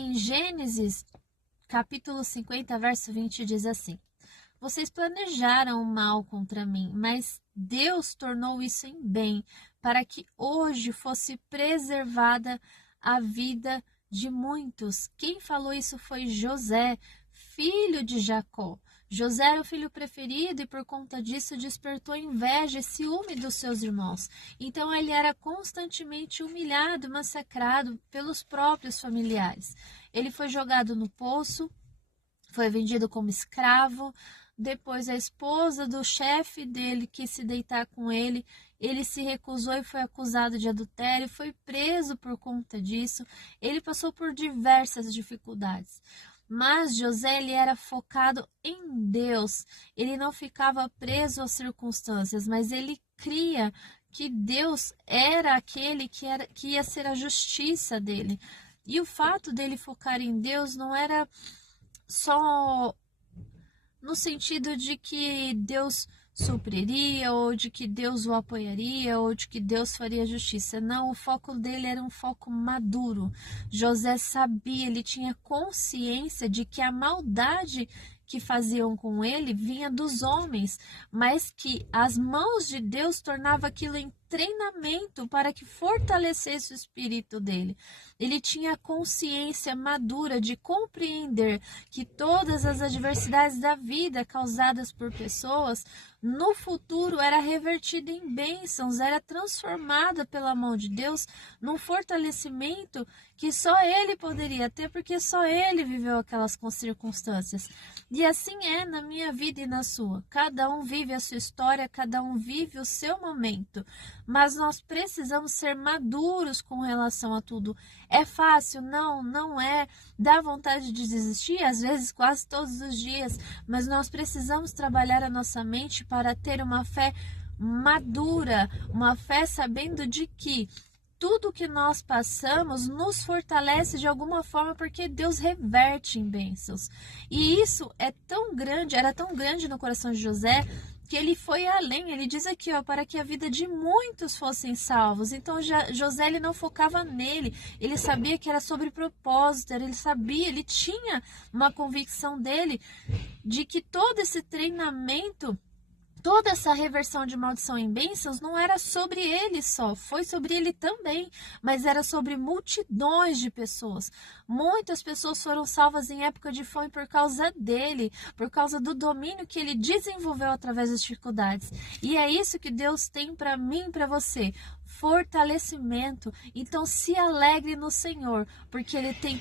Em Gênesis, capítulo 50, verso 20, diz assim: Vocês planejaram o mal contra mim, mas Deus tornou isso em bem, para que hoje fosse preservada a vida de muitos. Quem falou isso foi José, filho de Jacó. José era o filho preferido e por conta disso despertou inveja e ciúme dos seus irmãos. Então ele era constantemente humilhado, massacrado pelos próprios familiares. Ele foi jogado no poço, foi vendido como escravo. Depois a esposa do chefe dele quis se deitar com ele. Ele se recusou e foi acusado de adultério, foi preso por conta disso. Ele passou por diversas dificuldades. Mas José ele era focado em Deus. Ele não ficava preso às circunstâncias, mas ele cria que Deus era aquele que ia ser a justiça dele. E o fato dele focar em Deus não era só no sentido de que Deus supriria, ou de que Deus o apoiaria, ou de que Deus faria justiça. Não, o foco dele era um foco maduro. José sabia, ele tinha consciência de que a maldade que faziam com ele vinha dos homens, mas que as mãos de Deus tornavam aquilo em treinamento para que fortalecesse o espírito dele. Ele tinha consciência madura de compreender que todas as adversidades da vida causadas por pessoas, no futuro era revertida em bênçãos, era transformada pela mão de Deus num fortalecimento que só ele poderia ter, porque só ele viveu aquelas circunstâncias. E assim é na minha vida e na sua. Cada um vive a sua história, cada um vive o seu momento. Mas nós precisamos ser maduros com relação a tudo. É fácil? Não, não é. Dá vontade de desistir, às vezes quase todos os dias. Mas nós precisamos trabalhar a nossa mente para ter uma fé madura, uma fé sabendo de que tudo que nós passamos nos fortalece de alguma forma, porque Deus reverte em bênçãos. E isso é tão grande, era tão grande no coração de José, que ele foi além. Ele diz aqui, para que a vida de muitos fossem salvos. Então José ele não focava nele, ele sabia que era sobre propósito, ele sabia, ele tinha uma convicção dele de que todo esse treinamento, toda essa reversão de maldição em bênçãos não era sobre ele só, foi sobre ele também, mas era sobre multidões de pessoas. Muitas pessoas foram salvas em época de fome por causa dele, por causa do domínio que ele desenvolveu através das dificuldades. E é isso que Deus tem para mim e para você, fortalecimento. Então se alegre no Senhor, porque ele tem